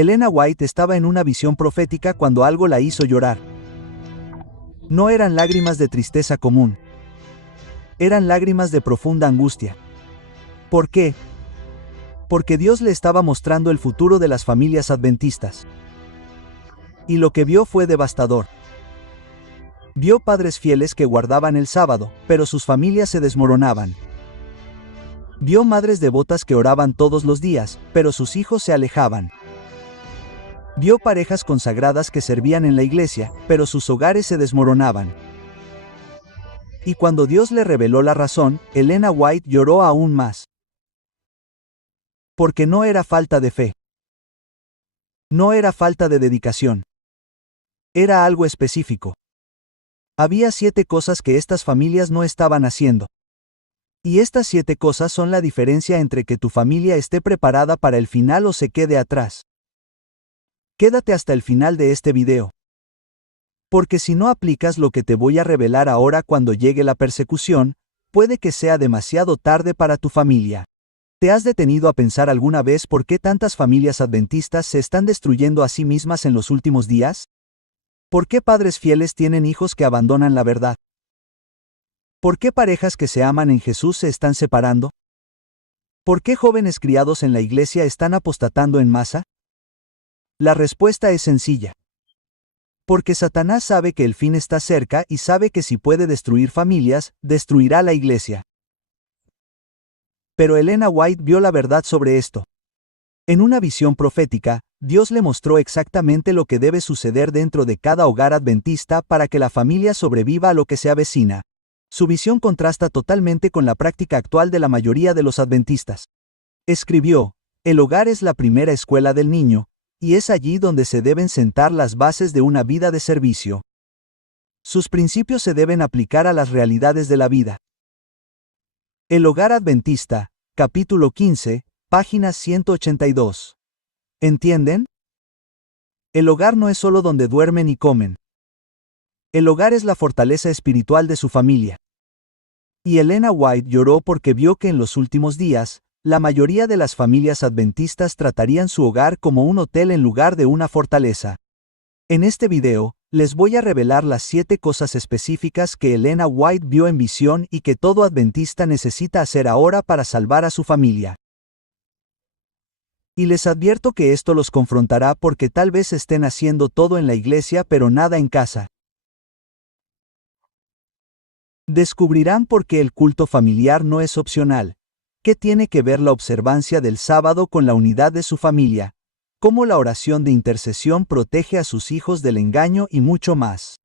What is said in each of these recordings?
Elena White estaba en una visión profética cuando algo la hizo llorar. No eran lágrimas de tristeza común. Eran lágrimas de profunda angustia. ¿Por qué? Porque Dios le estaba mostrando el futuro de las familias adventistas. Y lo que vio fue devastador. Vio padres fieles que guardaban el sábado, pero sus familias se desmoronaban. Vio madres devotas que oraban todos los días, pero sus hijos se alejaban. Vio parejas consagradas que servían en la iglesia, pero sus hogares se desmoronaban. Y cuando Dios le reveló la razón, Elena White lloró aún más. Porque no era falta de fe. No era falta de dedicación. Era algo específico. Había 7 cosas que estas familias no estaban haciendo. Y estas 7 cosas son la diferencia entre que tu familia esté preparada para el final o se quede atrás. Quédate hasta el final de este video. Porque si no aplicas lo que te voy a revelar ahora cuando llegue la persecución, puede que sea demasiado tarde para tu familia. ¿Te has detenido a pensar alguna vez por qué tantas familias adventistas se están destruyendo a sí mismas en los últimos días? ¿Por qué padres fieles tienen hijos que abandonan la verdad? ¿Por qué parejas que se aman en Jesús se están separando? ¿Por qué jóvenes criados en la iglesia están apostatando en masa? La respuesta es sencilla. Porque Satanás sabe que el fin está cerca y sabe que si puede destruir familias, destruirá la iglesia. Pero Elena White vio la verdad sobre esto. En una visión profética, Dios le mostró exactamente lo que debe suceder dentro de cada hogar adventista para que la familia sobreviva a lo que se avecina. Su visión contrasta totalmente con la práctica actual de la mayoría de los adventistas. Escribió: el hogar es la primera escuela del niño, y es allí donde se deben sentar las bases de una vida de servicio. Sus principios se deben aplicar a las realidades de la vida. El hogar adventista, capítulo 15, página 182. ¿Entienden? El hogar no es solo donde duermen y comen. El hogar es la fortaleza espiritual de su familia. Y Elena White lloró porque vio que en los últimos días, la mayoría de las familias adventistas tratarían su hogar como un hotel en lugar de una fortaleza. En este video, les voy a revelar las 7 cosas específicas que Elena White vio en visión y que todo adventista necesita hacer ahora para salvar a su familia. Y les advierto que esto los confrontará porque tal vez estén haciendo todo en la iglesia pero nada en casa. Descubrirán por qué el culto familiar no es opcional. ¿Qué tiene que ver la observancia del sábado con la unidad de su familia? ¿Cómo la oración de intercesión protege a sus hijos del engaño y mucho más?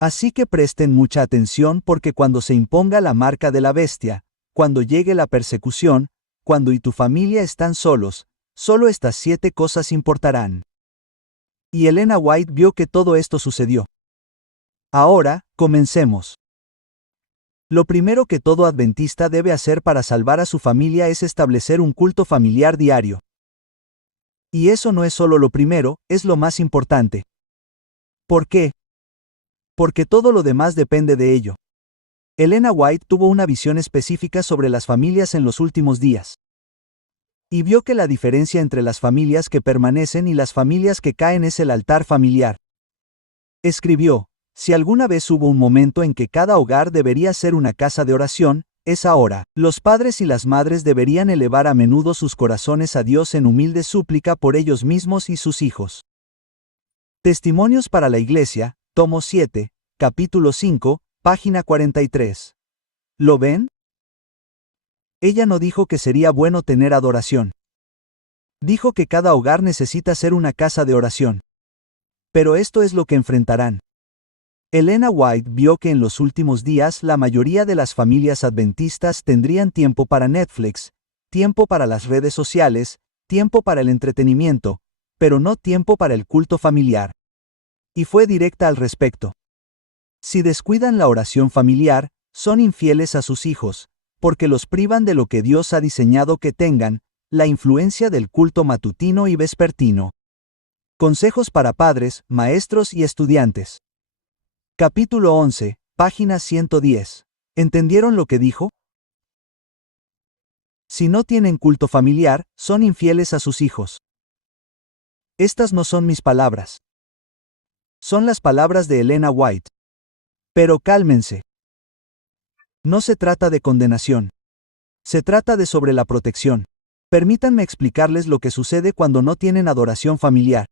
Así que presten mucha atención porque cuando se imponga la marca de la bestia, cuando llegue la persecución, cuando y tu familia están solos, solo estas 7 cosas importarán. Y Elena White vio que todo esto sucedió. Ahora, comencemos. Lo primero que todo adventista debe hacer para salvar a su familia es establecer un culto familiar diario. Y eso no es solo lo primero, es lo más importante. ¿Por qué? Porque todo lo demás depende de ello. Elena White tuvo una visión específica sobre las familias en los últimos días. Y vio que la diferencia entre las familias que permanecen y las familias que caen es el altar familiar. Escribió: si alguna vez hubo un momento en que cada hogar debería ser una casa de oración, es ahora. Los padres y las madres deberían elevar a menudo sus corazones a Dios en humilde súplica por ellos mismos y sus hijos. Testimonios para la Iglesia, tomo 7, capítulo 5, página 43. ¿Lo ven? Ella no dijo que sería bueno tener adoración. Dijo que cada hogar necesita ser una casa de oración. Pero esto es lo que enfrentarán. Elena White vio que en los últimos días la mayoría de las familias adventistas tendrían tiempo para Netflix, tiempo para las redes sociales, tiempo para el entretenimiento, pero no tiempo para el culto familiar. Y fue directa al respecto. Si descuidan la oración familiar, son infieles a sus hijos, porque los privan de lo que Dios ha diseñado que tengan, la influencia del culto matutino y vespertino. Consejos para padres, maestros y estudiantes. Capítulo 11, página 110. ¿Entendieron lo que dijo? Si no tienen culto familiar, son infieles a sus hijos. Estas no son mis palabras. Son las palabras de Elena White. Pero cálmense. No se trata de condenación. Se trata de sobre la protección. Permítanme explicarles lo que sucede cuando no tienen adoración familiar.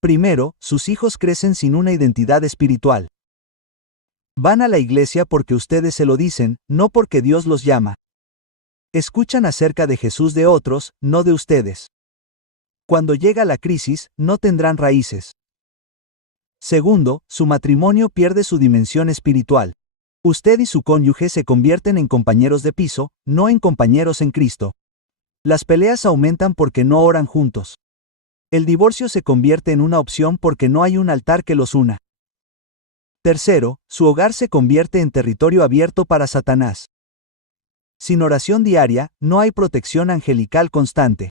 Primero, sus hijos crecen sin una identidad espiritual. Van a la iglesia porque ustedes se lo dicen, no porque Dios los llama. Escuchan acerca de Jesús de otros, no de ustedes. Cuando llega la crisis, no tendrán raíces. Segundo, su matrimonio pierde su dimensión espiritual. Usted y su cónyuge se convierten en compañeros de piso, no en compañeros en Cristo. Las peleas aumentan porque no oran juntos. El divorcio se convierte en una opción porque no hay un altar que los una. Tercero, su hogar se convierte en territorio abierto para Satanás. Sin oración diaria, no hay protección angelical constante.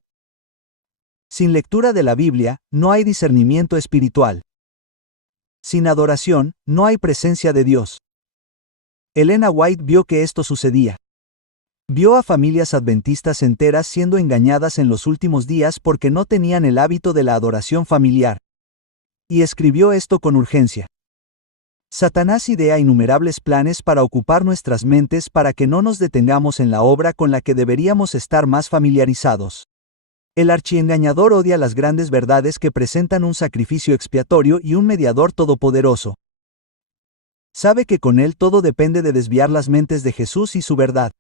Sin lectura de la Biblia, no hay discernimiento espiritual. Sin adoración, no hay presencia de Dios. Elena White vio que esto sucedía. Vio a familias adventistas enteras siendo engañadas en los últimos días porque no tenían el hábito de la adoración familiar. Y escribió esto con urgencia. Satanás idea innumerables planes para ocupar nuestras mentes para que no nos detengamos en la obra con la que deberíamos estar más familiarizados. El archiengañador odia las grandes verdades que presentan un sacrificio expiatorio y un mediador todopoderoso. Sabe que con él todo depende de desviar las mentes de Jesús y su verdad.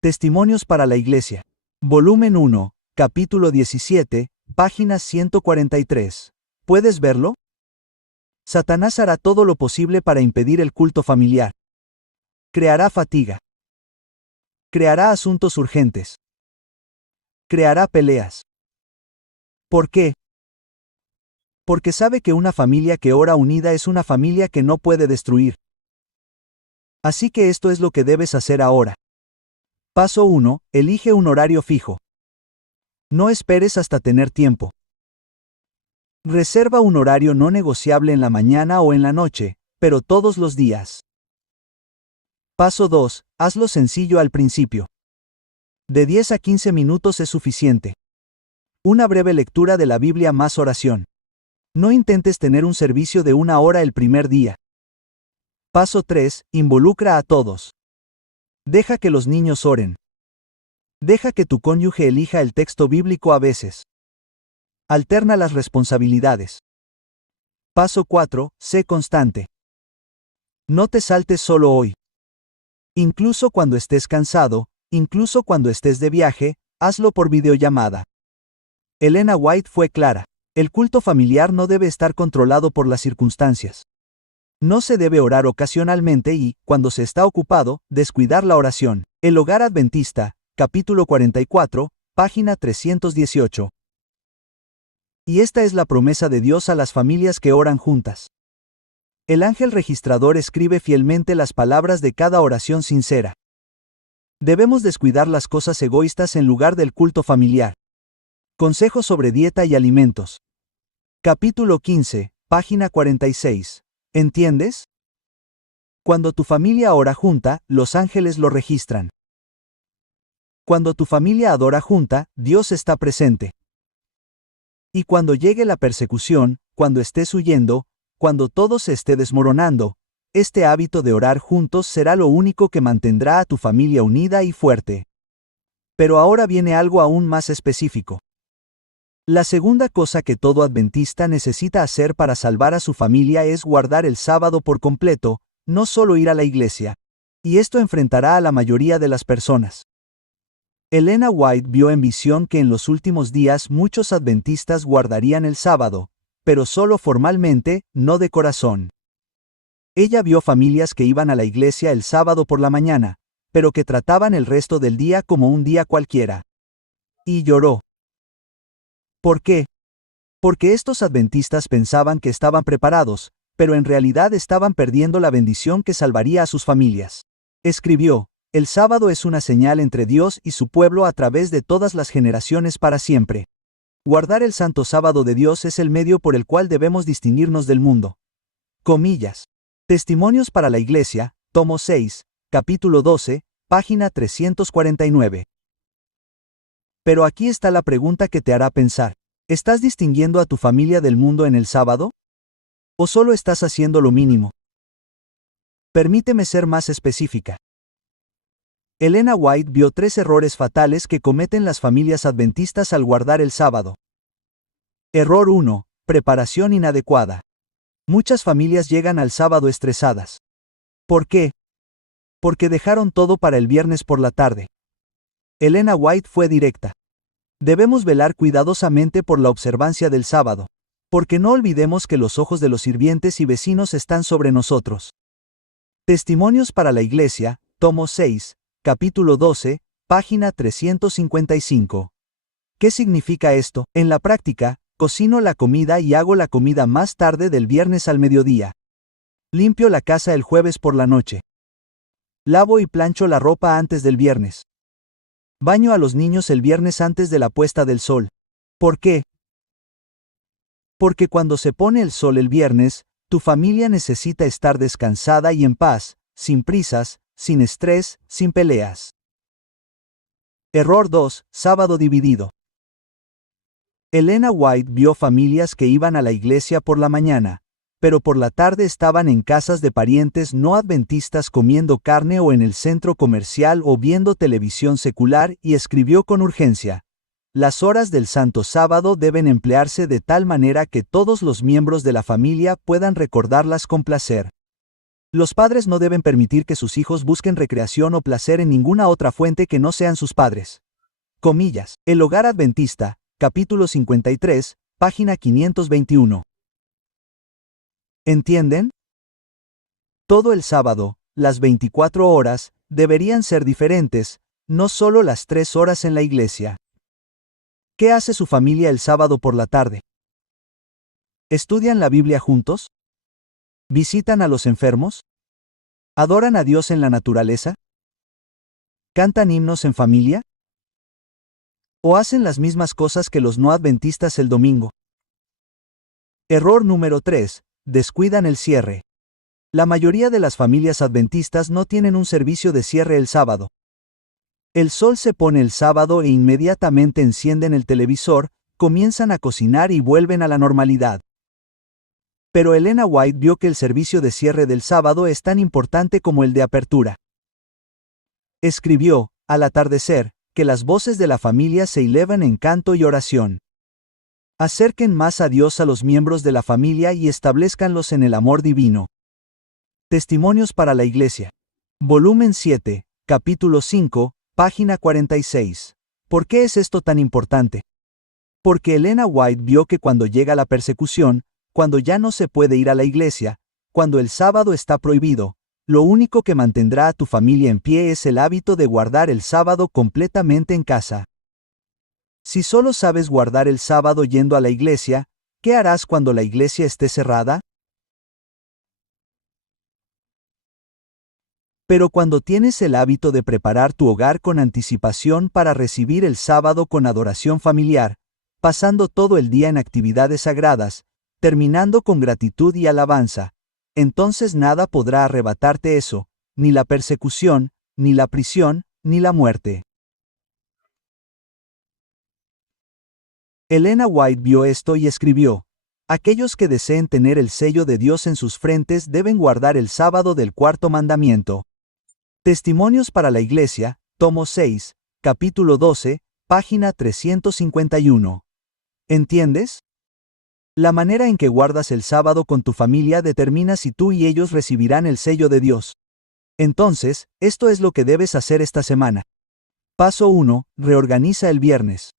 Testimonios para la Iglesia. Volumen 1, capítulo 17, página 143. ¿Puedes verlo? Satanás hará todo lo posible para impedir el culto familiar. Creará fatiga. Creará asuntos urgentes. Creará peleas. ¿Por qué? Porque sabe que una familia que ora unida es una familia que no puede destruir. Así que esto es lo que debes hacer ahora. Paso 1. Elige un horario fijo. No esperes hasta tener tiempo. Reserva un horario no negociable en la mañana o en la noche, pero todos los días. Paso 2. Hazlo sencillo al principio. De 10 a 15 minutos es suficiente. Una breve lectura de la Biblia más oración. No intentes tener un servicio de 1 hora el primer día. Paso 3. Involucra a todos. Deja que los niños oren. Deja que tu cónyuge elija el texto bíblico a veces. Alterna las responsabilidades. Paso 4. Sé constante. No te saltes solo hoy. Incluso cuando estés cansado, incluso cuando estés de viaje, hazlo por videollamada. Elena White fue clara. El culto familiar no debe estar controlado por las circunstancias. No se debe orar ocasionalmente y, cuando se está ocupado, descuidar la oración. El Hogar Adventista, capítulo 44, página 318. Y esta es la promesa de Dios a las familias que oran juntas. El ángel registrador escribe fielmente las palabras de cada oración sincera. Debemos descuidar las cosas egoístas en lugar del culto familiar. Consejos sobre dieta y alimentos. Capítulo 15, página 46. ¿Entiendes? Cuando tu familia ora junta, los ángeles lo registran. Cuando tu familia adora junta, Dios está presente. Y cuando llegue la persecución, cuando estés huyendo, cuando todo se esté desmoronando, este hábito de orar juntos será lo único que mantendrá a tu familia unida y fuerte. Pero ahora viene algo aún más específico. La segunda cosa que todo adventista necesita hacer para salvar a su familia es guardar el sábado por completo, no solo ir a la iglesia. Y esto enfrentará a la mayoría de las personas. Elena White vio en visión que en los últimos días muchos adventistas guardarían el sábado, pero solo formalmente, no de corazón. Ella vio familias que iban a la iglesia el sábado por la mañana, pero que trataban el resto del día como un día cualquiera. Y lloró. ¿Por qué? Porque estos adventistas pensaban que estaban preparados, pero en realidad estaban perdiendo la bendición que salvaría a sus familias. Escribió, el sábado es una señal entre Dios y su pueblo a través de todas las generaciones para siempre. Guardar el santo sábado de Dios es el medio por el cual debemos distinguirnos del mundo. Comillas. Testimonios para la Iglesia, tomo 6, capítulo 12, página 349. Pero aquí está la pregunta que te hará pensar. ¿Estás distinguiendo a tu familia del mundo en el sábado? ¿O solo estás haciendo lo mínimo? Permíteme ser más específica. Elena White vio 3 errores fatales que cometen las familias adventistas al guardar el sábado. Error 1. Preparación inadecuada. Muchas familias llegan al sábado estresadas. ¿Por qué? Porque dejaron todo para el viernes por la tarde. Elena White fue directa. Debemos velar cuidadosamente por la observancia del sábado, porque no olvidemos que los ojos de los sirvientes y vecinos están sobre nosotros. Testimonios para la Iglesia, tomo 6, capítulo 12, página 355. ¿Qué significa esto? En la práctica, cocino la comida y hago la comida más tarde del viernes al mediodía. Limpio la casa el jueves por la noche. Lavo y plancho la ropa antes del viernes. Baño a los niños el viernes antes de la puesta del sol. ¿Por qué? Porque cuando se pone el sol el viernes, tu familia necesita estar descansada y en paz, sin prisas, sin estrés, sin peleas. Error 2. Sábado dividido. Elena White vio familias que iban a la iglesia por la mañana, pero por la tarde estaban en casas de parientes no adventistas comiendo carne o en el centro comercial o viendo televisión secular y escribió con urgencia: las horas del Santo Sábado deben emplearse de tal manera que todos los miembros de la familia puedan recordarlas con placer. Los padres no deben permitir que sus hijos busquen recreación o placer en ninguna otra fuente que no sean sus padres. Comillas. El Hogar Adventista, capítulo 53, página 521. ¿Entienden? Todo el sábado, las 24 horas, deberían ser diferentes, no solo las 3 horas en la iglesia. ¿Qué hace su familia el sábado por la tarde? ¿Estudian la Biblia juntos? ¿Visitan a los enfermos? ¿Adoran a Dios en la naturaleza? ¿Cantan himnos en familia? ¿O hacen las mismas cosas que los no adventistas el domingo? Error número 3. Descuidan el cierre. La mayoría de las familias adventistas no tienen un servicio de cierre el sábado. El sol se pone el sábado e inmediatamente encienden el televisor, comienzan a cocinar y vuelven a la normalidad. Pero Elena White vio que el servicio de cierre del sábado es tan importante como el de apertura. Escribió, al atardecer, que las voces de la familia se elevan en canto y oración. Acerquen más a Dios a los miembros de la familia y establezcanlos en el amor divino. Testimonios para la Iglesia. Volumen 7, capítulo 5, página 46. ¿Por qué es esto tan importante? Porque Elena White vio que cuando llega la persecución, cuando ya no se puede ir a la iglesia, cuando el sábado está prohibido, lo único que mantendrá a tu familia en pie es el hábito de guardar el sábado completamente en casa. Si solo sabes guardar el sábado yendo a la iglesia, ¿qué harás cuando la iglesia esté cerrada? Pero cuando tienes el hábito de preparar tu hogar con anticipación para recibir el sábado con adoración familiar, pasando todo el día en actividades sagradas, terminando con gratitud y alabanza, entonces nada podrá arrebatarte eso, ni la persecución, ni la prisión, ni la muerte. Elena White vio esto y escribió: aquellos que deseen tener el sello de Dios en sus frentes deben guardar el sábado del cuarto mandamiento. Testimonios para la Iglesia, tomo 6, capítulo 12, página 351. ¿Entiendes? La manera en que guardas el sábado con tu familia determina si tú y ellos recibirán el sello de Dios. Entonces, esto es lo que debes hacer esta semana. Paso 1. Reorganiza el viernes.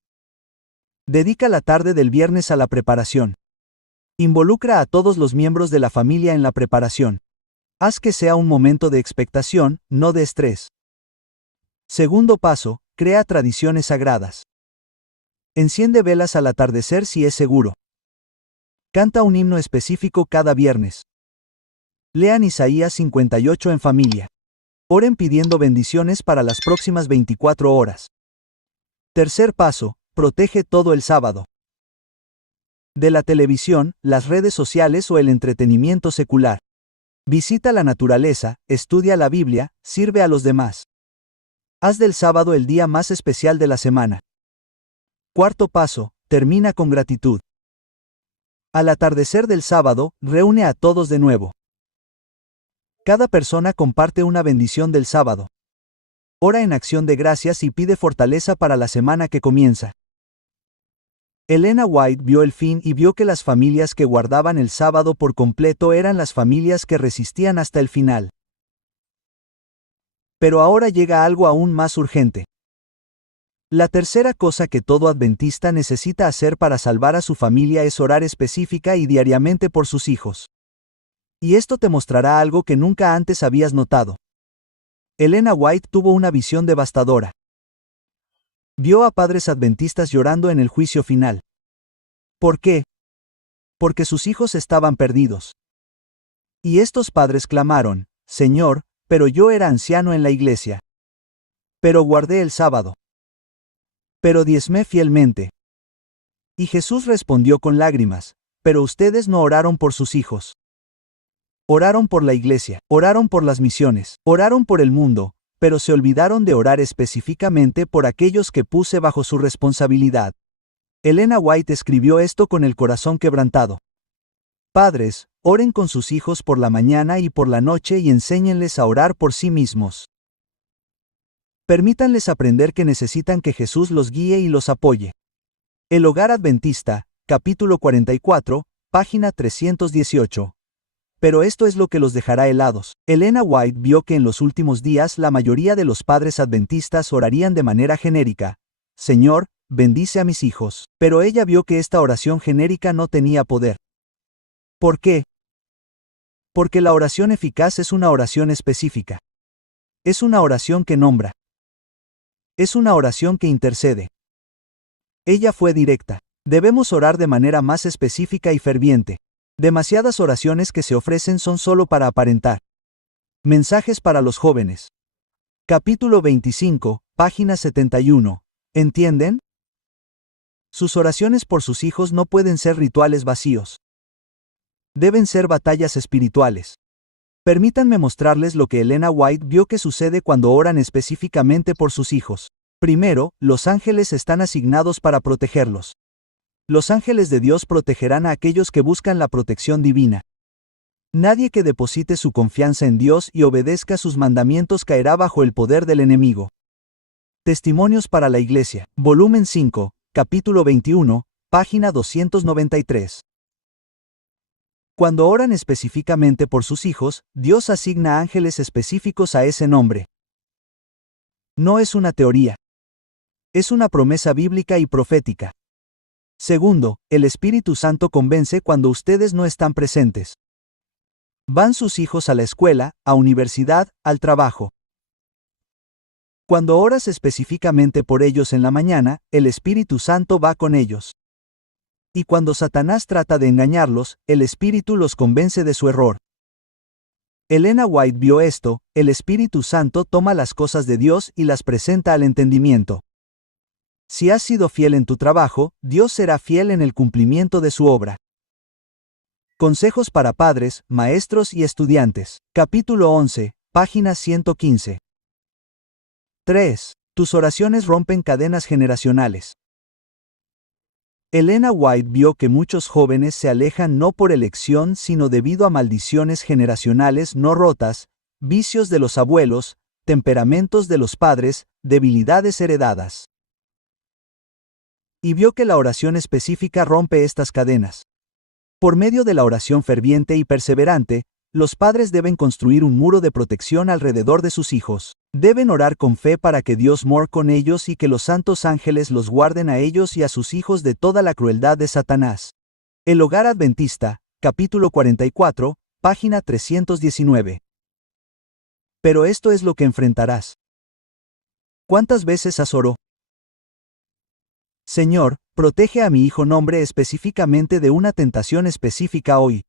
Dedica la tarde del viernes a la preparación. Involucra a todos los miembros de la familia en la preparación. Haz que sea un momento de expectación, no de estrés. Segundo paso. Crea tradiciones sagradas. Enciende velas al atardecer si es seguro. Canta un himno específico cada viernes. Lean Isaías 58 en familia. Oren pidiendo bendiciones para las próximas 24 horas. Tercer paso, protege todo el sábado. De la televisión, las redes sociales o el entretenimiento secular. Visita la naturaleza, estudia la Biblia, sirve a los demás. Haz del sábado el día más especial de la semana. Cuarto paso, termina con gratitud. Al atardecer del sábado, reúne a todos de nuevo. Cada persona comparte una bendición del sábado. Ora en acción de gracias y pide fortaleza para la semana que comienza. Elena White vio el fin y vio que las familias que guardaban el sábado por completo eran las familias que resistían hasta el final. Pero ahora llega algo aún más urgente. La tercera cosa que todo adventista necesita hacer para salvar a su familia es orar específica y diariamente por sus hijos. Y esto te mostrará algo que nunca antes habías notado. Elena White tuvo una visión devastadora. Vio a padres adventistas llorando en el juicio final. ¿Por qué? Porque sus hijos estaban perdidos. Y estos padres clamaron, Señor, pero yo era anciano en la iglesia. Pero guardé el sábado. Pero diezmé fielmente. Y Jesús respondió con lágrimas, pero ustedes no oraron por sus hijos. Oraron por la iglesia, oraron por las misiones, oraron por el mundo, pero se olvidaron de orar específicamente por aquellos que puse bajo su responsabilidad. Elena White escribió esto con el corazón quebrantado. Padres, oren con sus hijos por la mañana y por la noche y enséñenles a orar por sí mismos. Permítanles aprender que necesitan que Jesús los guíe y los apoye. El Hogar Adventista, capítulo 44, página 318. Pero esto es lo que los dejará helados. Elena White vio que en los últimos días la mayoría de los padres adventistas orarían de manera genérica. Señor, bendice a mis hijos. Pero ella vio que esta oración genérica no tenía poder. ¿Por qué? Porque la oración eficaz es una oración específica. Es una oración que nombra. Es una oración que intercede. Ella fue directa. Debemos orar de manera más específica y ferviente. Demasiadas oraciones que se ofrecen son solo para aparentar. Mensajes para los jóvenes. Capítulo 25, página 71. ¿Entienden? Sus oraciones por sus hijos no pueden ser rituales vacíos. Deben ser batallas espirituales. Permítanme mostrarles lo que Elena White vio que sucede cuando oran específicamente por sus hijos. Primero, los ángeles están asignados para protegerlos. Los ángeles de Dios protegerán a aquellos que buscan la protección divina. Nadie que deposite su confianza en Dios y obedezca sus mandamientos caerá bajo el poder del enemigo. Testimonios para la Iglesia, volumen 5, capítulo 21, página 293. Cuando oran específicamente por sus hijos, Dios asigna ángeles específicos a ese nombre. No es una teoría. Es una promesa bíblica y profética. Segundo, el Espíritu Santo convence cuando ustedes no están presentes. Van sus hijos a la escuela, a universidad, al trabajo. Cuando oras específicamente por ellos en la mañana, el Espíritu Santo va con ellos. Y cuando Satanás trata de engañarlos, el Espíritu los convence de su error. Elena White vio esto, el Espíritu Santo toma las cosas de Dios y las presenta al entendimiento. Si has sido fiel en tu trabajo, Dios será fiel en el cumplimiento de su obra. Consejos para padres, maestros y estudiantes. Capítulo 11, página 115. 3. Tus oraciones rompen cadenas generacionales. Elena White vio que muchos jóvenes se alejan no por elección sino debido a maldiciones generacionales no rotas, vicios de los abuelos, temperamentos de los padres, debilidades heredadas. Y vio que la oración específica rompe estas cadenas. Por medio de la oración ferviente y perseverante, los padres deben construir un muro de protección alrededor de sus hijos. Deben orar con fe para que Dios more con ellos y que los santos ángeles los guarden a ellos y a sus hijos de toda la crueldad de Satanás. El Hogar Adventista, capítulo 44, página 319. Pero esto es lo que enfrentarás. ¿Cuántas veces has orado? Señor, protege a mi hijo nombre específicamente de una tentación específica hoy.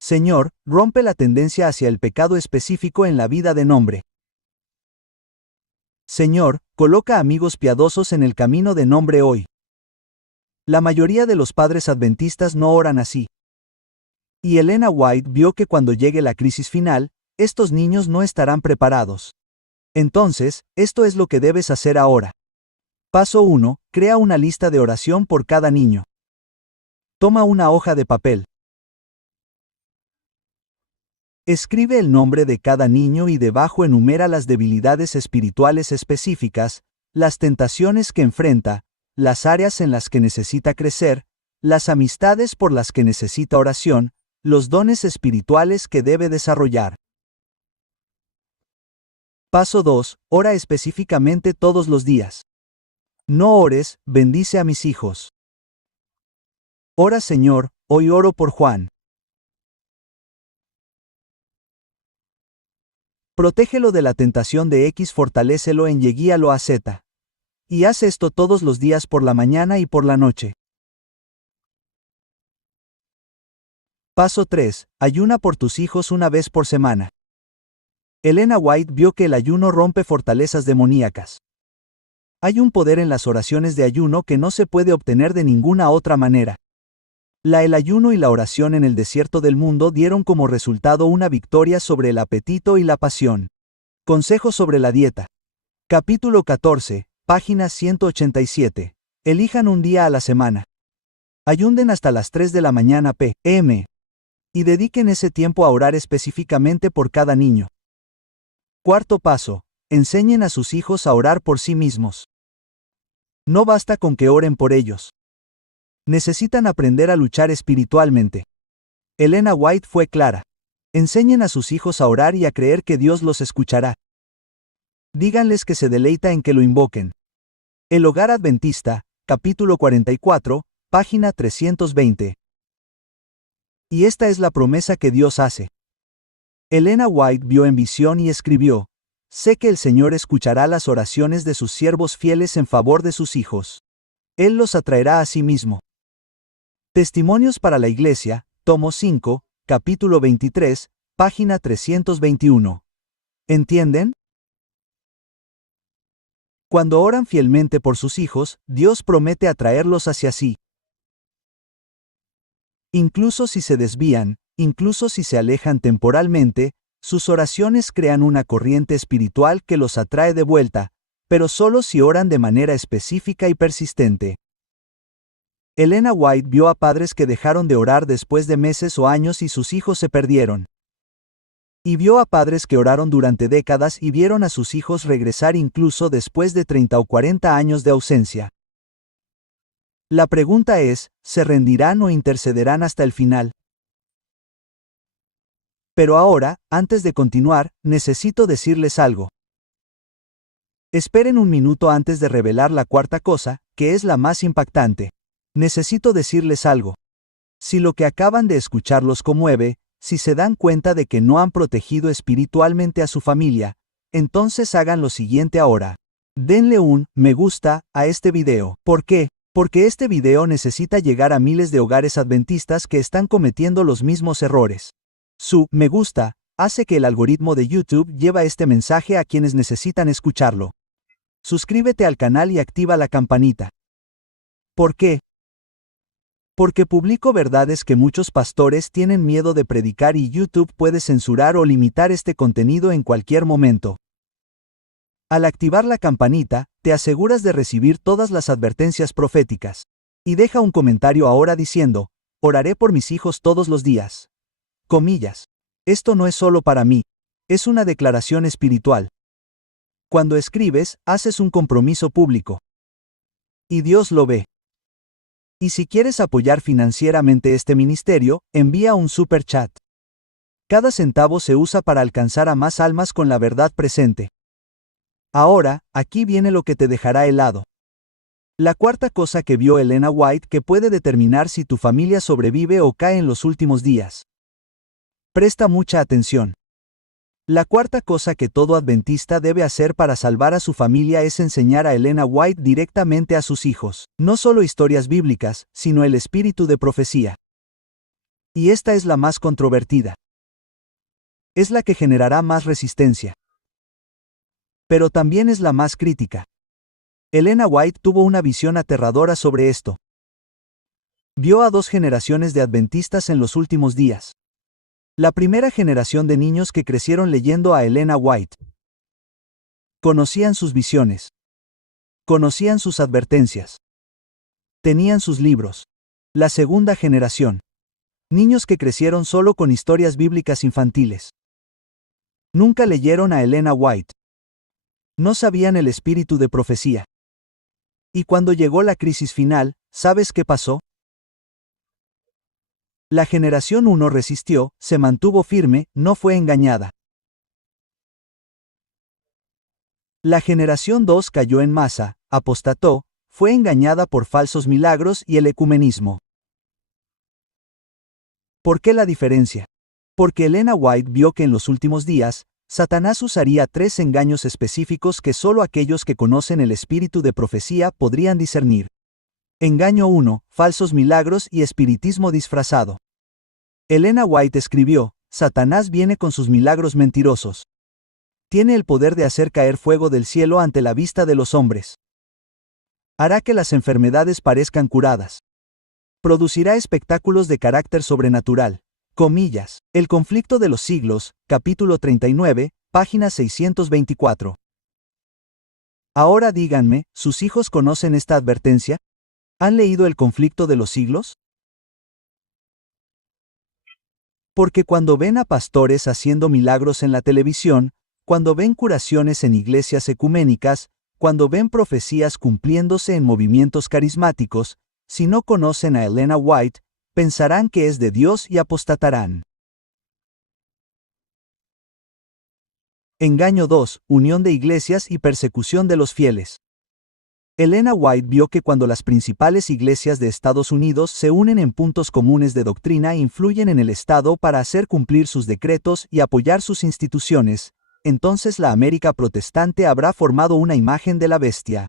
Señor, rompe la tendencia hacia el pecado específico en la vida de nombre. Señor, coloca amigos piadosos en el camino de nombre hoy. La mayoría de los padres adventistas no oran así. Y Elena White vio que cuando llegue la crisis final, estos niños no estarán preparados. Entonces, esto es lo que debes hacer ahora. Paso 1. Crea una lista de oración por cada niño. Toma una hoja de papel. Escribe el nombre de cada niño y debajo enumera las debilidades espirituales específicas, las tentaciones que enfrenta, las áreas en las que necesita crecer, las amistades por las que necesita oración, los dones espirituales que debe desarrollar. Paso 2. Ora específicamente todos los días. No ores, bendice a mis hijos. Ora Señor, hoy oro por Juan. Protégelo de la tentación de X, fortalécelo en Y, guíalo a Z. Y haz esto todos los días por la mañana y por la noche. Paso 3. Ayuna por tus hijos una vez por semana. Elena White vio que el ayuno rompe fortalezas demoníacas. Hay un poder en las oraciones de ayuno que no se puede obtener de ninguna otra manera. El ayuno y la oración en el desierto del mundo dieron como resultado una victoria sobre el apetito y la pasión. Consejos sobre la dieta. Capítulo 14, página 187. Elijan un día a la semana. Ayunden hasta las 3 de la mañana p.m. y dediquen ese tiempo a orar específicamente por cada niño. Cuarto paso. Enseñen a sus hijos a orar por sí mismos. No basta con que oren por ellos. Necesitan aprender a luchar espiritualmente. Elena White fue clara. Enseñen a sus hijos a orar y a creer que Dios los escuchará. Díganles que se deleita en que lo invoquen. El Hogar Adventista, capítulo 44, página 320. Y esta es la promesa que Dios hace. Elena White vio en visión y escribió: sé que el Señor escuchará las oraciones de sus siervos fieles en favor de sus hijos. Él los atraerá a sí mismo. Testimonios para la Iglesia, tomo 5, capítulo 23, página 321. ¿Entienden? Cuando oran fielmente por sus hijos, Dios promete atraerlos hacia sí. Incluso si se desvían, incluso si se alejan temporalmente, sus oraciones crean una corriente espiritual que los atrae de vuelta, pero solo si oran de manera específica y persistente. Elena White vio a padres que dejaron de orar después de meses o años y sus hijos se perdieron. Y vio a padres que oraron durante décadas y vieron a sus hijos regresar incluso después de 30 o 40 años de ausencia. La pregunta es, ¿se rendirán o intercederán hasta el final? Pero ahora, antes de continuar, necesito decirles algo. Esperen un minuto antes de revelar la cuarta cosa, que es la más impactante. Necesito decirles algo. Si lo que acaban de escuchar los conmueve, si se dan cuenta de que no han protegido espiritualmente a su familia, entonces hagan lo siguiente ahora. Denle un me gusta a este video. ¿Por qué? Porque este video necesita llegar a miles de hogares adventistas que están cometiendo los mismos errores. Su me gusta hace que el algoritmo de YouTube lleve este mensaje a quienes necesitan escucharlo. Suscríbete al canal y activa la campanita. ¿Por qué? Porque publico verdades que muchos pastores tienen miedo de predicar y YouTube puede censurar o limitar este contenido en cualquier momento. Al activar la campanita, te aseguras de recibir todas las advertencias proféticas. Y deja un comentario ahora diciendo: oraré por mis hijos todos los días. Comillas. Esto no es solo para mí. Es una declaración espiritual. Cuando escribes, haces un compromiso público. Y Dios lo ve. Y si quieres apoyar financieramente este ministerio, envía un super chat. Cada centavo se usa para alcanzar a más almas con la verdad presente. Ahora, aquí viene lo que te dejará helado. La cuarta cosa que vio Elena White que puede determinar si tu familia sobrevive o cae en los últimos días. Presta mucha atención. La cuarta cosa que todo adventista debe hacer para salvar a su familia es enseñar a Elena White directamente a sus hijos, no solo historias bíblicas, sino el espíritu de profecía. Y esta es la más controvertida. Es la que generará más resistencia. Pero también es la más crítica. Elena White tuvo una visión aterradora sobre esto. Vio a 2 generaciones de adventistas en los últimos días. La primera generación de niños que crecieron leyendo a Elena White. Conocían sus visiones. Conocían sus advertencias. Tenían sus libros. La segunda generación. Niños que crecieron solo con historias bíblicas infantiles. Nunca leyeron a Elena White. No sabían el espíritu de profecía. Y cuando llegó la crisis final, ¿sabes qué pasó? La generación 1 resistió, se mantuvo firme, no fue engañada. La generación 2 cayó en masa, apostató, fue engañada por falsos milagros y el ecumenismo. ¿Por qué la diferencia? Porque Elena White vio que en los últimos días, Satanás usaría 3 engaños específicos que solo aquellos que conocen el espíritu de profecía podrían discernir. Engaño 1, falsos milagros y espiritismo disfrazado. Elena White escribió, Satanás viene con sus milagros mentirosos. Tiene el poder de hacer caer fuego del cielo ante la vista de los hombres. Hará que las enfermedades parezcan curadas. Producirá espectáculos de carácter sobrenatural. Comillas. El conflicto de los siglos, capítulo 39, página 624. Ahora díganme, ¿sus hijos conocen esta advertencia? ¿Han leído el conflicto de los siglos? Porque cuando ven a pastores haciendo milagros en la televisión, cuando ven curaciones en iglesias ecuménicas, cuando ven profecías cumpliéndose en movimientos carismáticos, si no conocen a Elena White, pensarán que es de Dios y apostatarán. Engaño 2, unión de iglesias y persecución de los fieles. Elena White vio que cuando las principales iglesias de Estados Unidos se unen en puntos comunes de doctrina e influyen en el Estado para hacer cumplir sus decretos y apoyar sus instituciones, entonces la América protestante habrá formado una imagen de la bestia.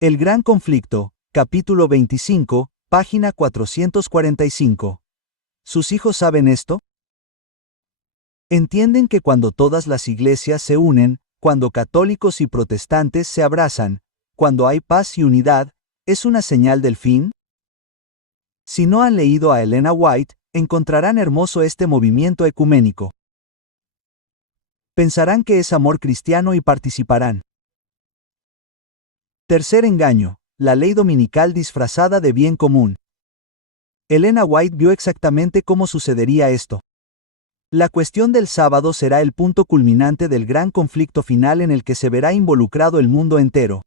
El Gran Conflicto, capítulo 25, página 445. ¿Sus hijos saben esto? Entienden que cuando todas las iglesias se unen, cuando católicos y protestantes se abrazan, cuando hay paz y unidad, ¿es una señal del fin? Si no han leído a Elena White, encontrarán hermoso este movimiento ecuménico. Pensarán que es amor cristiano y participarán. Tercer engaño, la ley dominical disfrazada de bien común. Elena White vio exactamente cómo sucedería esto. La cuestión del sábado será el punto culminante del gran conflicto final en el que se verá involucrado el mundo entero.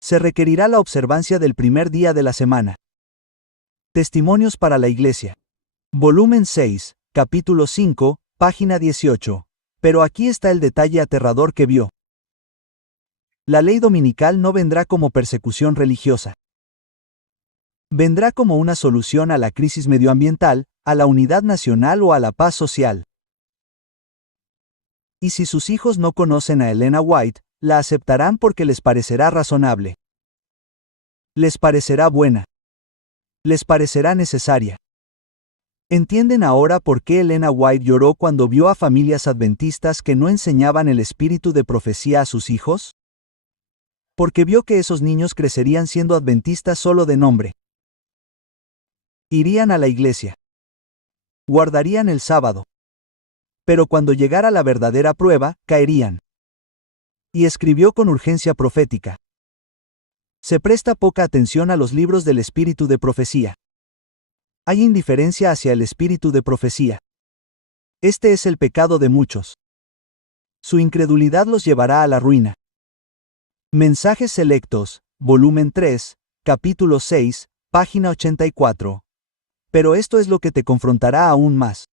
Se requerirá la observancia del primer día de la semana. Testimonios para la Iglesia. Volumen 6, capítulo 5, página 18. Pero aquí está el detalle aterrador que vio. La ley dominical no vendrá como persecución religiosa. Vendrá como una solución a la crisis medioambiental, a la unidad nacional o a la paz social. Y si sus hijos no conocen a Elena White, la aceptarán porque les parecerá razonable. Les parecerá buena. Les parecerá necesaria. ¿Entienden ahora por qué Elena White lloró cuando vio a familias adventistas que no enseñaban el espíritu de profecía a sus hijos? Porque vio que esos niños crecerían siendo adventistas solo de nombre. Irían a la iglesia. Guardarían el sábado. Pero cuando llegara la verdadera prueba, caerían. Y escribió con urgencia profética. Se presta poca atención a los libros del espíritu de profecía. Hay indiferencia hacia el espíritu de profecía. Este es el pecado de muchos. Su incredulidad los llevará a la ruina. Mensajes selectos, volumen 3, capítulo 6, página 84. Pero esto es lo que te confrontará aún más.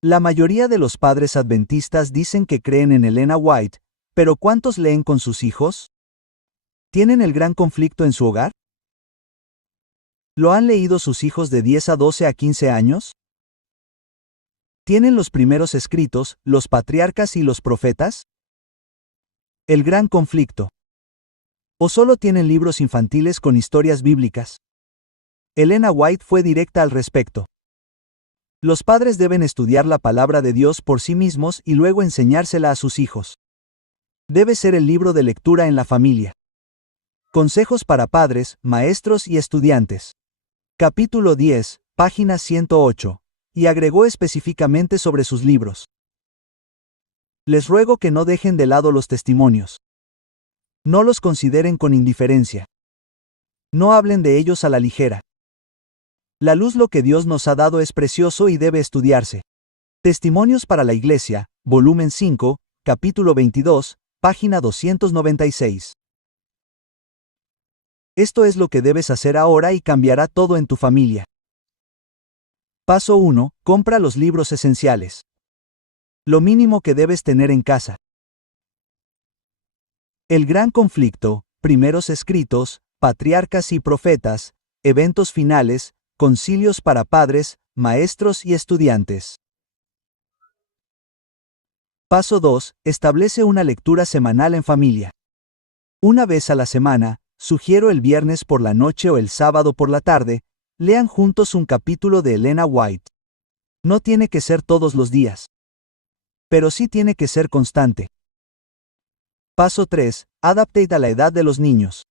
La mayoría de los padres adventistas dicen que creen en Elena White, pero ¿cuántos leen con sus hijos? ¿Tienen el gran conflicto en su hogar? ¿Lo han leído sus hijos de 10 a 12 a 15 años? ¿Tienen los primeros escritos, los patriarcas y los profetas? El gran conflicto. ¿O solo tienen libros infantiles con historias bíblicas? Elena White fue directa al respecto. Los padres deben estudiar la palabra de Dios por sí mismos y luego enseñársela a sus hijos. Debe ser el libro de lectura en la familia. Consejos para padres, maestros y estudiantes. Capítulo 10, página 108. Y agregó específicamente sobre sus libros. Les ruego que no dejen de lado los testimonios. No los consideren con indiferencia. No hablen de ellos a la ligera. La luz lo que Dios nos ha dado es precioso y debe estudiarse. Testimonios para la Iglesia, volumen 5, capítulo 22, página 296. Esto es lo que debes hacer ahora y cambiará todo en tu familia. Paso 1. Compra los libros esenciales. Lo mínimo que debes tener en casa. El gran conflicto, primeros escritos, patriarcas y profetas, eventos finales, concilios para padres, maestros y estudiantes. Paso 2. Establece una lectura semanal en familia. Una vez a la semana, sugiero el viernes por la noche o el sábado por la tarde, lean juntos un capítulo de Elena White. No tiene que ser todos los días. Pero sí tiene que ser constante. Paso 3. Adaptate a la edad de los niños.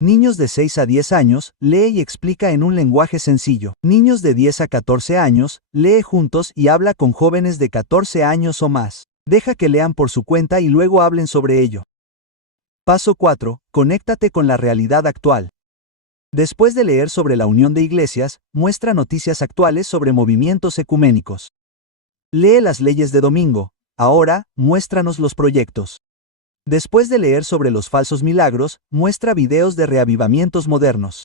Niños de 6 a 10 años, lee y explica en un lenguaje sencillo. Niños de 10 a 14 años, lee juntos y habla con jóvenes de 14 años o más. Deja que lean por su cuenta y luego hablen sobre ello. Paso 4. Conéctate con la realidad actual. Después de leer sobre la unión de iglesias, muestra noticias actuales sobre movimientos ecuménicos. Lee las leyes de domingo. Ahora, muéstranos los proyectos. Después de leer sobre los falsos milagros, muestra videos de reavivamientos modernos.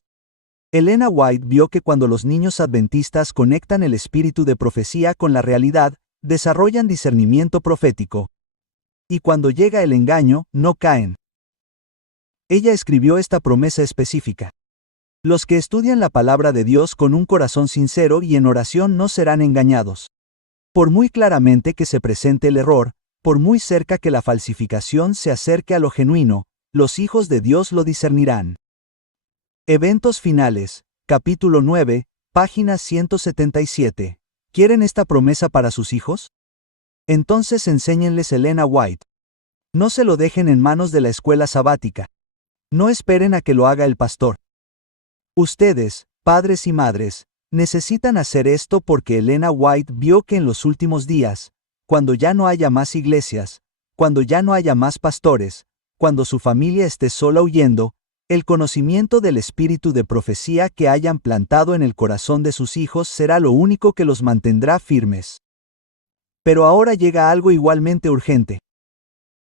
Elena White vio que cuando los niños adventistas conectan el espíritu de profecía con la realidad, desarrollan discernimiento profético. Y cuando llega el engaño, no caen. Ella escribió esta promesa específica. Los que estudian la palabra de Dios con un corazón sincero y en oración no serán engañados. Por muy claramente que se presente el error, por muy cerca que la falsificación se acerque a lo genuino, los hijos de Dios lo discernirán. Eventos finales, capítulo 9, página 177. ¿Quieren esta promesa para sus hijos? Entonces enséñenles Elena White. No se lo dejen en manos de la escuela sabática. No esperen a que lo haga el pastor. Ustedes, padres y madres, necesitan hacer esto porque Elena White vio que en los últimos días, cuando ya no haya más iglesias, cuando ya no haya más pastores, cuando su familia esté sola huyendo, el conocimiento del espíritu de profecía que hayan plantado en el corazón de sus hijos será lo único que los mantendrá firmes. Pero ahora llega algo igualmente urgente.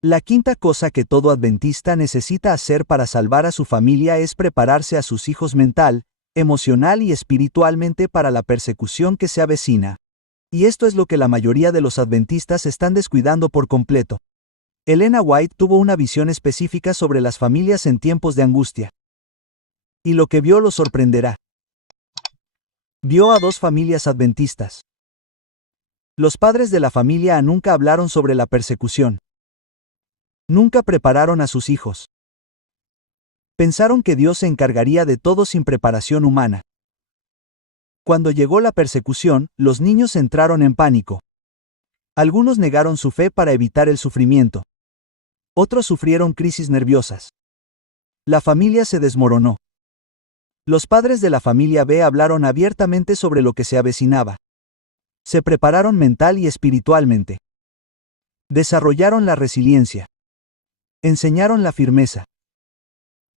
La quinta cosa que todo adventista necesita hacer para salvar a su familia es prepararse a sus hijos mental, emocional y espiritualmente para la persecución que se avecina. Y esto es lo que la mayoría de los adventistas están descuidando por completo. Elena White tuvo una visión específica sobre las familias en tiempos de angustia. Y lo que vio lo sorprenderá. Vio a dos familias adventistas. Los padres de la familia nunca hablaron sobre la persecución. Nunca prepararon a sus hijos. Pensaron que Dios se encargaría de todo sin preparación humana. Cuando llegó la persecución, los niños entraron en pánico. Algunos negaron su fe para evitar el sufrimiento. Otros sufrieron crisis nerviosas. La familia se desmoronó. Los padres de la familia B hablaron abiertamente sobre lo que se avecinaba. Se prepararon mental y espiritualmente. Desarrollaron la resiliencia. Enseñaron la firmeza.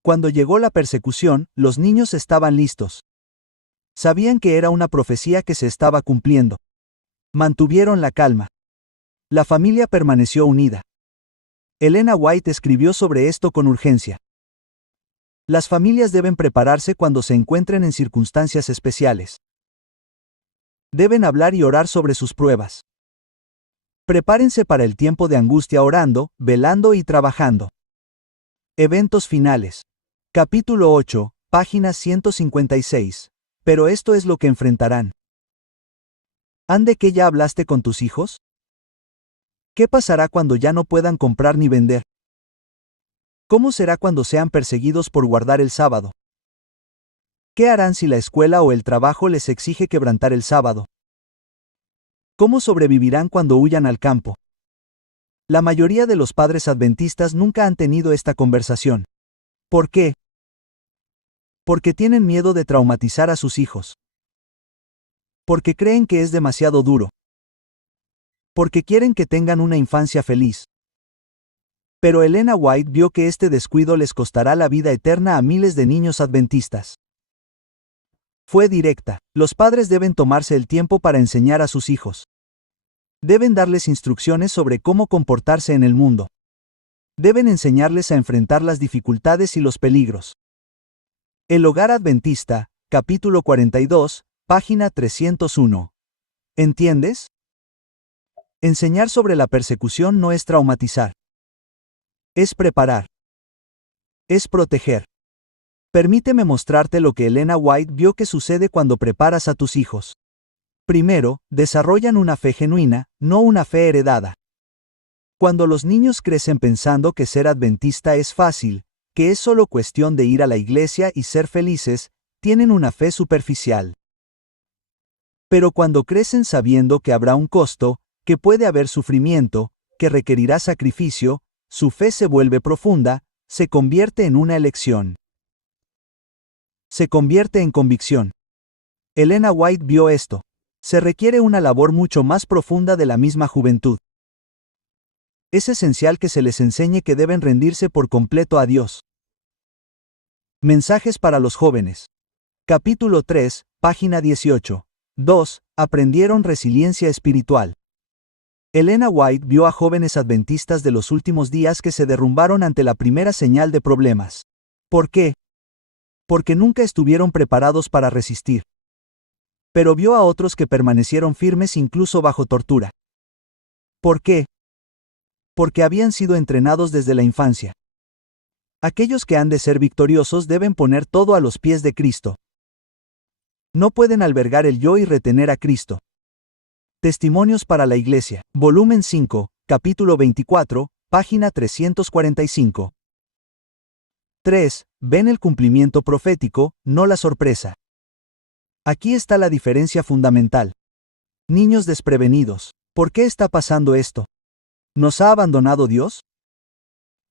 Cuando llegó la persecución, los niños estaban listos. Sabían que era una profecía que se estaba cumpliendo. Mantuvieron la calma. La familia permaneció unida. Elena White escribió sobre esto con urgencia. Las familias deben prepararse cuando se encuentren en circunstancias especiales. Deben hablar y orar sobre sus pruebas. Prepárense para el tiempo de angustia orando, velando y trabajando. Eventos finales. Capítulo 8, página 156. Pero esto es lo que enfrentarán. ¿De qué ya hablaste con tus hijos? ¿Qué pasará cuando ya no puedan comprar ni vender? ¿Cómo será cuando sean perseguidos por guardar el sábado? ¿Qué harán si la escuela o el trabajo les exige quebrantar el sábado? ¿Cómo sobrevivirán cuando huyan al campo? La mayoría de los padres adventistas nunca han tenido esta conversación. ¿Por qué? Porque tienen miedo de traumatizar a sus hijos. Porque creen que es demasiado duro. Porque quieren que tengan una infancia feliz. Pero Elena White vio que este descuido les costará la vida eterna a miles de niños adventistas. Fue directa. Los padres deben tomarse el tiempo para enseñar a sus hijos. Deben darles instrucciones sobre cómo comportarse en el mundo. Deben enseñarles a enfrentar las dificultades y los peligros. El Hogar Adventista, capítulo 42, página 301. ¿Entiendes? Enseñar sobre la persecución no es traumatizar. Es preparar. Es proteger. Permíteme mostrarte lo que Elena White vio que sucede cuando preparas a tus hijos. Primero, desarrollan una fe genuina, no una fe heredada. Cuando los niños crecen pensando que ser adventista es fácil, que es solo cuestión de ir a la iglesia y ser felices, tienen una fe superficial. Pero cuando crecen sabiendo que habrá un costo, que puede haber sufrimiento, que requerirá sacrificio, su fe se vuelve profunda, se convierte en una elección. Se convierte en convicción. Elena White vio esto. Se requiere una labor mucho más profunda de la misma juventud. Es esencial que se les enseñe que deben rendirse por completo a Dios. Mensajes para los jóvenes. Capítulo 3, página 18. 2. Aprendieron resiliencia espiritual. Elena White vio a jóvenes adventistas de los últimos días que se derrumbaron ante la primera señal de problemas. ¿Por qué? Porque nunca estuvieron preparados para resistir. Pero vio a otros que permanecieron firmes incluso bajo tortura. ¿Por qué? Porque habían sido entrenados desde la infancia. Aquellos que han de ser victoriosos deben poner todo a los pies de Cristo. No pueden albergar el yo y retener a Cristo. Testimonios para la Iglesia, volumen 5, capítulo 24, página 345. 3. Ven el cumplimiento profético, no la sorpresa. Aquí está la diferencia fundamental. Niños desprevenidos. ¿Por qué está pasando esto? ¿Nos ha abandonado Dios?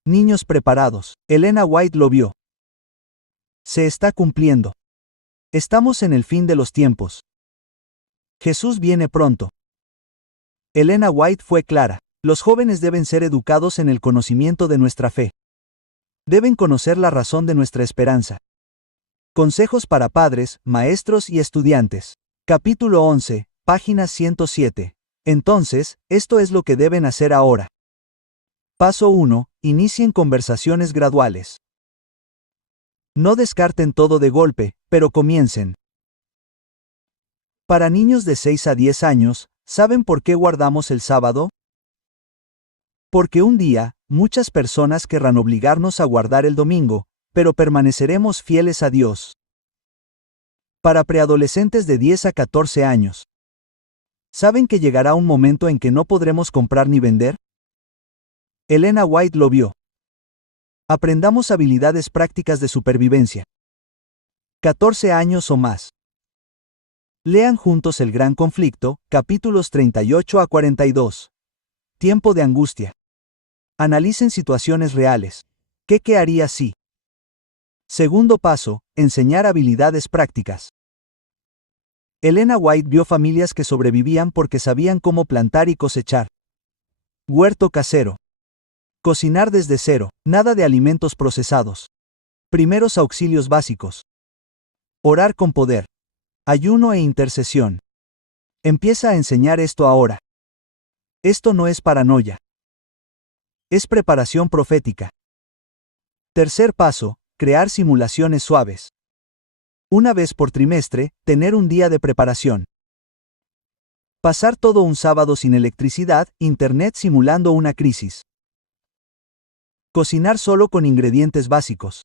Niños preparados. Elena White lo vio. Se está cumpliendo. Estamos en el fin de los tiempos. Jesús viene pronto. Elena White fue clara. Los jóvenes deben ser educados en el conocimiento de nuestra fe. Deben conocer la razón de nuestra esperanza. Consejos para padres, maestros y estudiantes. Capítulo 11, página 107. Entonces, esto es lo que deben hacer ahora. Paso 1. Inicien conversaciones graduales. No descarten todo de golpe, pero comiencen. Para niños de 6 a 10 años, ¿saben por qué guardamos el sábado? Porque un día, muchas personas querrán obligarnos a guardar el domingo, pero permaneceremos fieles a Dios. Para preadolescentes de 10 a 14 años. ¿Saben que llegará un momento en que no podremos comprar ni vender? Elena White lo vio. Aprendamos habilidades prácticas de supervivencia. 14 años o más. Lean juntos El Gran Conflicto, capítulos 38 a 42. Tiempo de angustia. Analicen situaciones reales. ¿Qué haría si? Segundo paso, enseñar habilidades prácticas. Elena White vio familias que sobrevivían porque sabían cómo plantar y cosechar. Huerto casero. Cocinar desde cero, nada de alimentos procesados. Primeros auxilios básicos. Orar con poder. Ayuno e intercesión. Empieza a enseñar esto ahora. Esto no es paranoia. Es preparación profética. Tercer paso, crear simulaciones suaves. Una vez por trimestre, tener un día de preparación. Pasar todo un sábado sin electricidad, internet simulando una crisis. Cocinar solo con ingredientes básicos.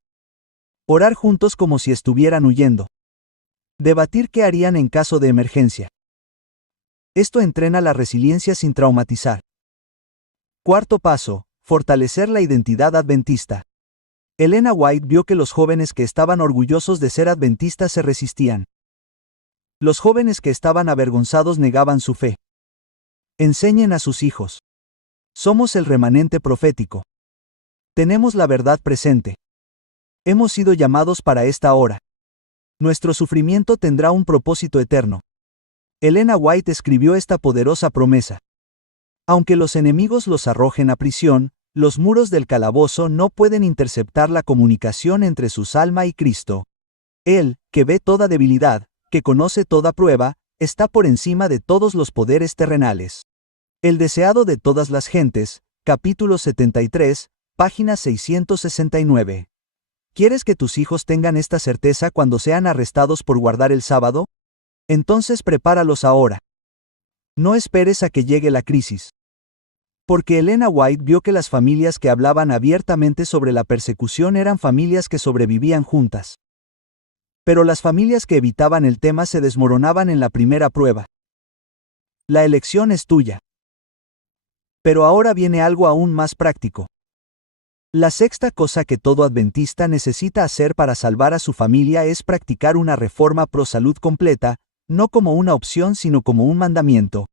Orar juntos como si estuvieran huyendo. Debatir qué harían en caso de emergencia. Esto entrena la resiliencia sin traumatizar. Cuarto paso, fortalecer la identidad adventista. Elena White vio que los jóvenes que estaban orgullosos de ser adventistas se resistían. Los jóvenes que estaban avergonzados negaban su fe. Enseñen a sus hijos. Somos el remanente profético. Tenemos la verdad presente. Hemos sido llamados para esta hora. Nuestro sufrimiento tendrá un propósito eterno. Elena White escribió esta poderosa promesa. Aunque los enemigos los arrojen a prisión, Los muros del calabozo no pueden interceptar la comunicación entre sus alma y Cristo. Él, que ve toda debilidad, que conoce toda prueba, está por encima de todos los poderes terrenales. El deseado de todas las gentes, capítulo 73, página 669. ¿Quieres que tus hijos tengan esta certeza cuando sean arrestados por guardar el sábado? Entonces prepáralos ahora. No esperes a que llegue la crisis. Porque Elena White vio que las familias que hablaban abiertamente sobre la persecución eran familias que sobrevivían juntas. Pero las familias que evitaban el tema se desmoronaban en la primera prueba. La elección es tuya. Pero ahora viene algo aún más práctico. La sexta cosa que todo adventista necesita hacer para salvar a su familia es practicar una reforma pro salud completa, no como una opción sino como un mandamiento.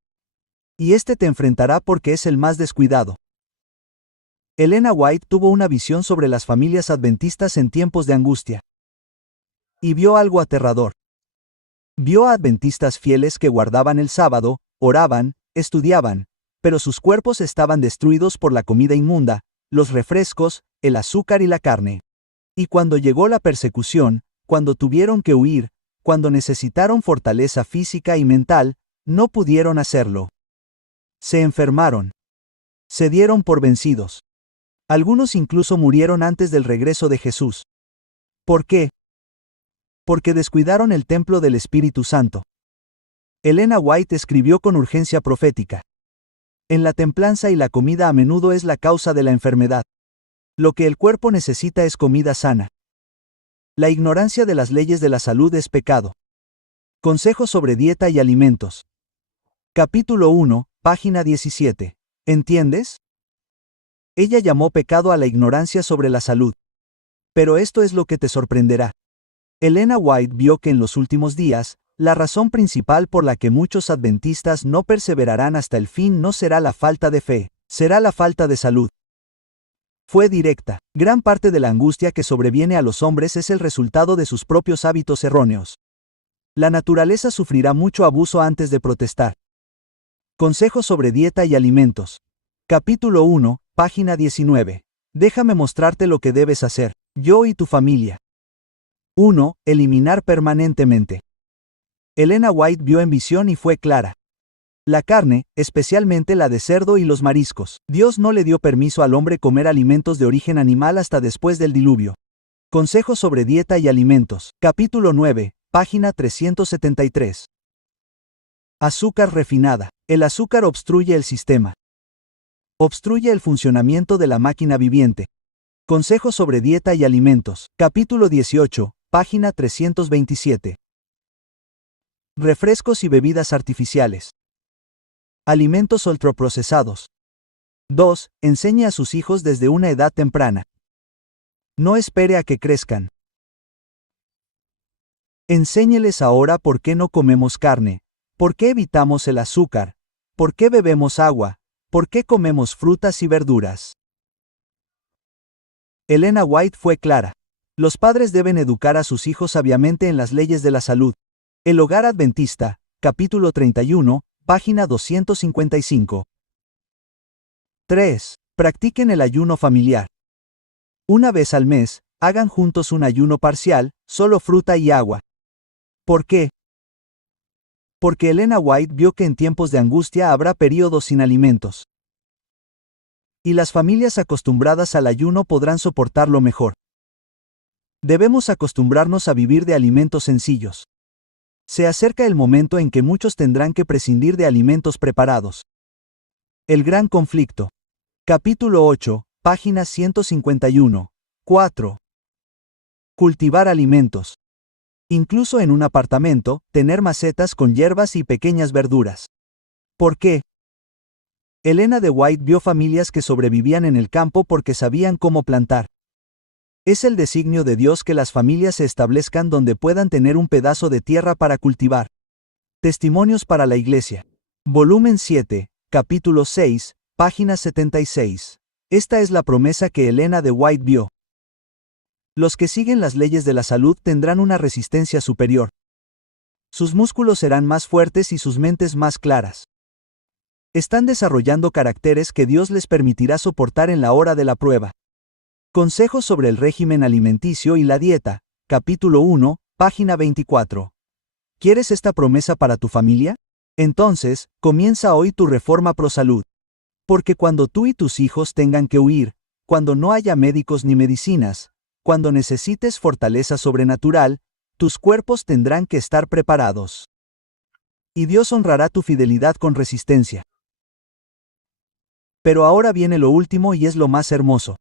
Y este te enfrentará porque es el más descuidado. Elena White tuvo una visión sobre las familias adventistas en tiempos de angustia. Y vio algo aterrador. Vio a adventistas fieles que guardaban el sábado, oraban, estudiaban, pero sus cuerpos estaban destruidos por la comida inmunda, los refrescos, el azúcar y la carne. Y cuando llegó la persecución, cuando tuvieron que huir, cuando necesitaron fortaleza física y mental, no pudieron hacerlo. Se enfermaron. Se dieron por vencidos. Algunos incluso murieron antes del regreso de Jesús. ¿Por qué? Porque descuidaron el templo del Espíritu Santo. Elena White escribió con urgencia profética. En la templanza y la comida a menudo es la causa de la enfermedad. Lo que el cuerpo necesita es comida sana. La ignorancia de las leyes de la salud es pecado. Consejos sobre dieta y alimentos. Capítulo 1, página 17. ¿Entiendes? Ella llamó pecado a la ignorancia sobre la salud. Pero esto es lo que te sorprenderá. Elena White vio que en los últimos días, la razón principal por la que muchos adventistas no perseverarán hasta el fin no será la falta de fe, será la falta de salud. Fue directa. Gran parte de la angustia que sobreviene a los hombres es el resultado de sus propios hábitos erróneos. La naturaleza sufrirá mucho abuso antes de protestar. Consejos sobre dieta y alimentos. Capítulo 1, página 19. Déjame mostrarte lo que debes hacer, yo y tu familia. 1. Eliminar permanentemente. Elena White vio en visión y fue clara. La carne, especialmente la de cerdo y los mariscos. Dios no le dio permiso al hombre comer alimentos de origen animal hasta después del diluvio. Consejos sobre dieta y alimentos. Capítulo 9, página 373. Azúcar refinada. El azúcar obstruye el sistema. Obstruye el funcionamiento de la máquina viviente. Consejos sobre dieta y alimentos. Capítulo 18, página 327. Refrescos y bebidas artificiales. Alimentos ultraprocesados. 2. Enseñe a sus hijos desde una edad temprana. No espere a que crezcan. Enséñeles ahora por qué no comemos carne, por qué evitamos el azúcar, por qué bebemos agua, por qué comemos frutas y verduras. Elena White fue clara. Los padres deben educar a sus hijos sabiamente en las leyes de la salud. El Hogar Adventista, capítulo 31, página 255. 3. Practiquen el ayuno familiar. Una vez al mes, hagan juntos un ayuno parcial, solo fruta y agua. ¿Por qué? Porque Elena White vio que en tiempos de angustia habrá períodos sin alimentos. Y las familias acostumbradas al ayuno podrán soportarlo mejor. Debemos acostumbrarnos a vivir de alimentos sencillos. Se acerca el momento en que muchos tendrán que prescindir de alimentos preparados. El gran conflicto. Capítulo 8, página 151. 4. Cultivar alimentos. Incluso en un apartamento, tener macetas con hierbas y pequeñas verduras. ¿Por qué? Elena de White vio familias que sobrevivían en el campo porque sabían cómo plantar. Es el designio de Dios que las familias se establezcan donde puedan tener un pedazo de tierra para cultivar. Testimonios para la Iglesia. Volumen 7, capítulo 6, página 76. Esta es la promesa que Elena de White vio. Los que siguen las leyes de la salud tendrán una resistencia superior. Sus músculos serán más fuertes y sus mentes más claras. Están desarrollando caracteres que Dios les permitirá soportar en la hora de la prueba. Consejos sobre el régimen alimenticio y la dieta, capítulo 1, página 24. ¿Quieres esta promesa para tu familia? Entonces, comienza hoy tu reforma pro salud. Porque cuando tú y tus hijos tengan que huir, cuando no haya médicos ni medicinas, cuando necesites fortaleza sobrenatural, tus cuerpos tendrán que estar preparados. Y Dios honrará tu fidelidad con resistencia. Pero ahora viene lo último y es lo más hermoso.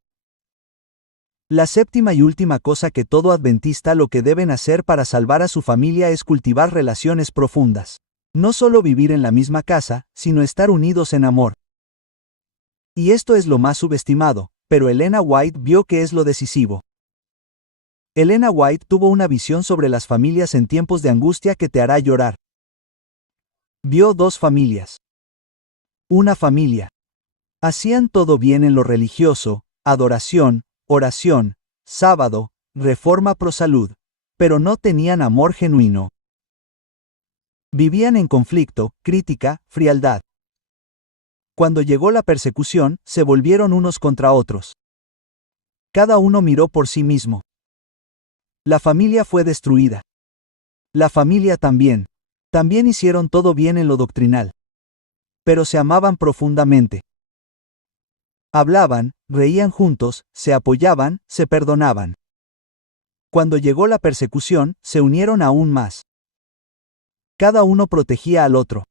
La séptima y última cosa que todo adventista lo que deben hacer para salvar a su familia es cultivar relaciones profundas. No solo vivir en la misma casa, sino estar unidos en amor. Y esto es lo más subestimado, pero Elena White vio que es lo decisivo. Elena White tuvo una visión sobre las familias en tiempos de angustia que te hará llorar. Vio dos familias. Una familia. Hacían todo bien en lo religioso, adoración, oración, sábado, reforma pro salud, pero no tenían amor genuino. Vivían en conflicto, crítica, frialdad. Cuando llegó la persecución, se volvieron unos contra otros. Cada uno miró por sí mismo. La familia fue destruida. La familia también. También hicieron todo bien en lo doctrinal. Pero se amaban profundamente. Hablaban, reían juntos, se apoyaban, se perdonaban. Cuando llegó la persecución, se unieron aún más. Cada uno protegía al otro.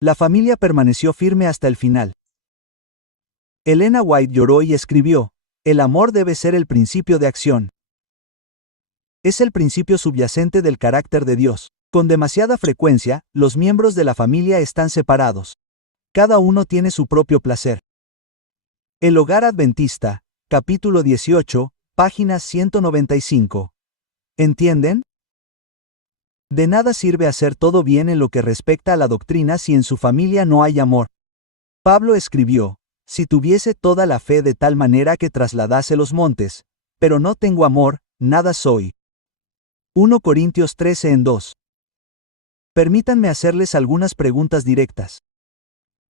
La familia permaneció firme hasta el final. Elena White lloró y escribió: el amor debe ser el principio de acción. Es el principio subyacente del carácter de Dios. Con demasiada frecuencia, los miembros de la familia están separados. Cada uno tiene su propio placer. El Hogar Adventista, capítulo 18, página 195. ¿Entienden? De nada sirve hacer todo bien en lo que respecta a la doctrina si en su familia no hay amor. Pablo escribió: si tuviese toda la fe de tal manera que trasladase los montes, pero no tengo amor, nada soy. 1 Corintios 13:2. Permítanme hacerles algunas preguntas directas.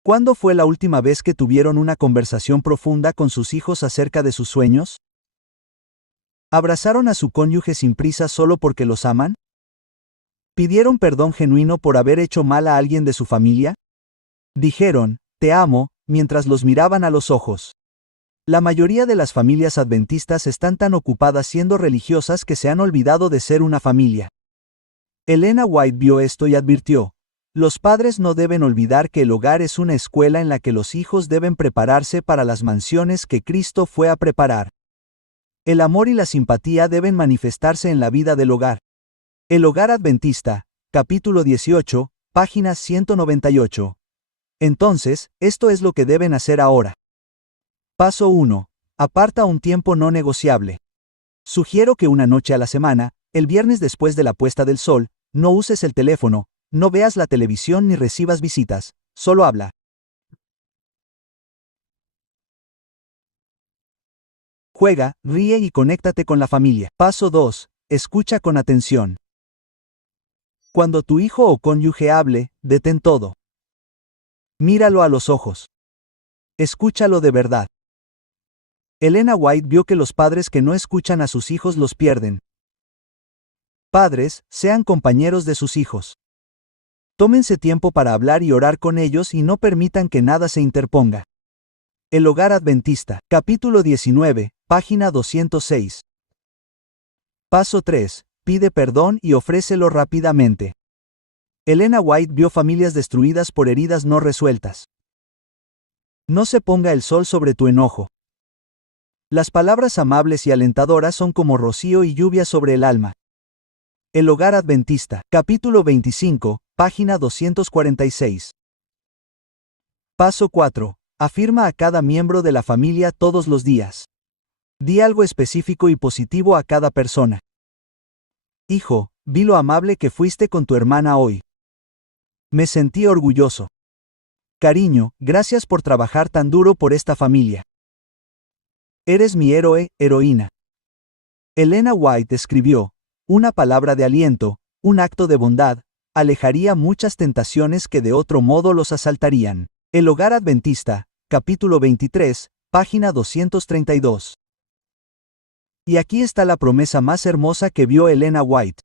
¿Cuándo fue la última vez que tuvieron una conversación profunda con sus hijos acerca de sus sueños? ¿Abrazaron a su cónyuge sin prisa solo porque los aman? ¿Pidieron perdón genuino por haber hecho mal a alguien de su familia? Dijeron: te amo, mientras los miraban a los ojos. La mayoría de las familias adventistas están tan ocupadas siendo religiosas que se han olvidado de ser una familia. Elena White vio esto y advirtió: los padres no deben olvidar que el hogar es una escuela en la que los hijos deben prepararse para las mansiones que Cristo fue a preparar. El amor y la simpatía deben manifestarse en la vida del hogar. El Hogar Adventista, capítulo 18, página 198. Entonces, esto es lo que deben hacer ahora. Paso 1. Aparta un tiempo no negociable. Sugiero que una noche a la semana, el viernes después de la puesta del sol, no uses el teléfono, no veas la televisión ni recibas visitas, solo habla. Juega, ríe y conéctate con la familia. Paso 2. Escucha con atención. Cuando tu hijo o cónyuge hable, detén todo. Míralo a los ojos. Escúchalo de verdad. Elena White vio que los padres que no escuchan a sus hijos los pierden. Padres, sean compañeros de sus hijos. Tómense tiempo para hablar y orar con ellos y no permitan que nada se interponga. El Hogar Adventista, capítulo 19, página 206. Paso 3. Pide perdón y ofrécelo rápidamente. Elena White vio familias destruidas por heridas no resueltas. No se ponga el sol sobre tu enojo. Las palabras amables y alentadoras son como rocío y lluvia sobre el alma. El Hogar Adventista, capítulo 25, página 246. Paso 4. Afirma a cada miembro de la familia todos los días. Di algo específico y positivo a cada persona. Hijo, vi lo amable que fuiste con tu hermana hoy. Me sentí orgulloso. Cariño, gracias por trabajar tan duro por esta familia. Eres mi héroe, heroína. Elena White escribió: una palabra de aliento, un acto de bondad, alejaría muchas tentaciones que de otro modo los asaltarían. El Hogar Adventista, capítulo 23, página 232. Y aquí está la promesa más hermosa que vio Elena White.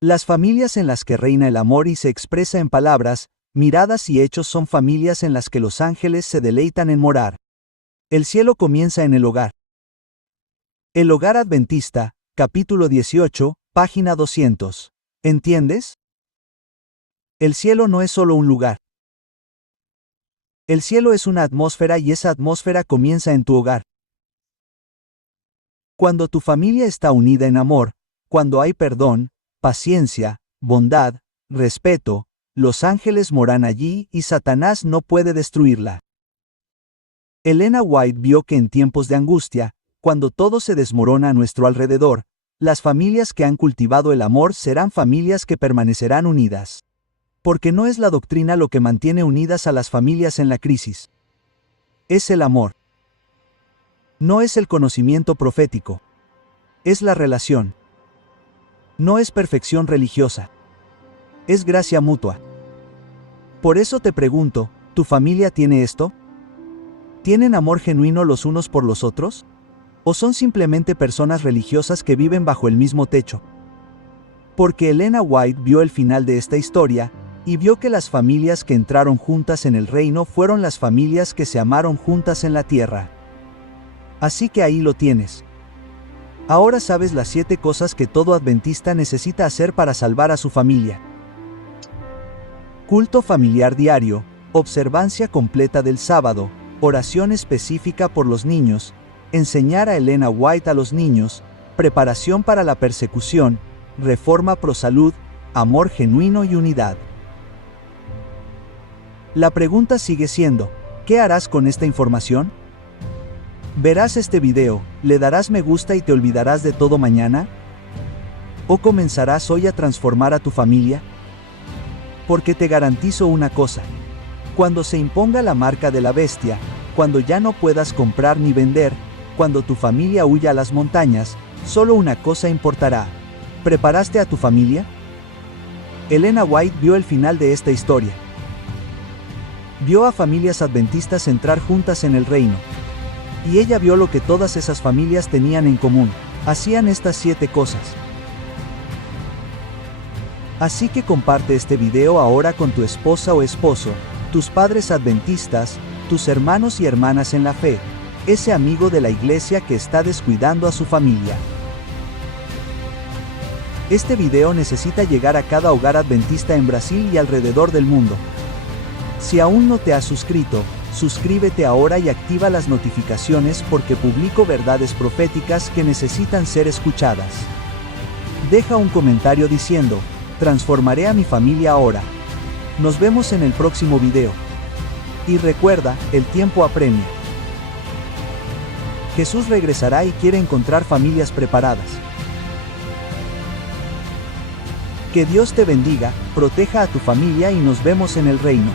Las familias en las que reina el amor y se expresa en palabras, miradas y hechos son familias en las que los ángeles se deleitan en morar. El cielo comienza en el hogar. El Hogar Adventista, capítulo 18, página 200. ¿Entiendes? El cielo no es solo un lugar. El cielo es una atmósfera y esa atmósfera comienza en tu hogar. Cuando tu familia está unida en amor, cuando hay perdón, paciencia, bondad, respeto, los ángeles moran allí y Satanás no puede destruirla. Elena White vio que en tiempos de angustia, cuando todo se desmorona a nuestro alrededor, las familias que han cultivado el amor serán familias que permanecerán unidas. Porque no es la doctrina lo que mantiene unidas a las familias en la crisis. Es el amor. No es el conocimiento profético. Es la relación. No es perfección religiosa. Es gracia mutua. Por eso te pregunto, ¿tu familia tiene esto? ¿Tienen amor genuino los unos por los otros? ¿O son simplemente personas religiosas que viven bajo el mismo techo? Porque Elena White vio el final de esta historia, y vio que las familias que entraron juntas en el reino fueron las familias que se amaron juntas en la tierra. Así que ahí lo tienes. Ahora sabes las 7 cosas que todo adventista necesita hacer para salvar a su familia. Culto familiar diario, observancia completa del sábado, oración específica por los niños, enseñar a Elena White a los niños, preparación para la persecución, reforma pro salud, amor genuino y unidad. La pregunta sigue siendo, ¿qué harás con esta información? ¿Verás este video, le darás me gusta y te olvidarás de todo mañana? ¿O comenzarás hoy a transformar a tu familia? Porque te garantizo una cosa. Cuando se imponga la marca de la bestia, cuando ya no puedas comprar ni vender, cuando tu familia huya a las montañas, solo una cosa importará. ¿Preparaste a tu familia? Elena White vio el final de esta historia. Vio a familias adventistas entrar juntas en el reino. Y ella vio lo que todas esas familias tenían en común. Hacían estas 7 cosas. Así que comparte este video ahora con tu esposa o esposo, tus padres adventistas, tus hermanos y hermanas en la fe, ese amigo de la iglesia que está descuidando a su familia. Este video necesita llegar a cada hogar adventista en Brasil y alrededor del mundo. Si aún no te has suscrito, suscríbete ahora y activa las notificaciones porque publico verdades proféticas que necesitan ser escuchadas. Deja un comentario diciendo, transformaré a mi familia ahora. Nos vemos en el próximo video. Y recuerda, el tiempo apremia. Jesús regresará y quiere encontrar familias preparadas. Que Dios te bendiga, proteja a tu familia y nos vemos en el reino.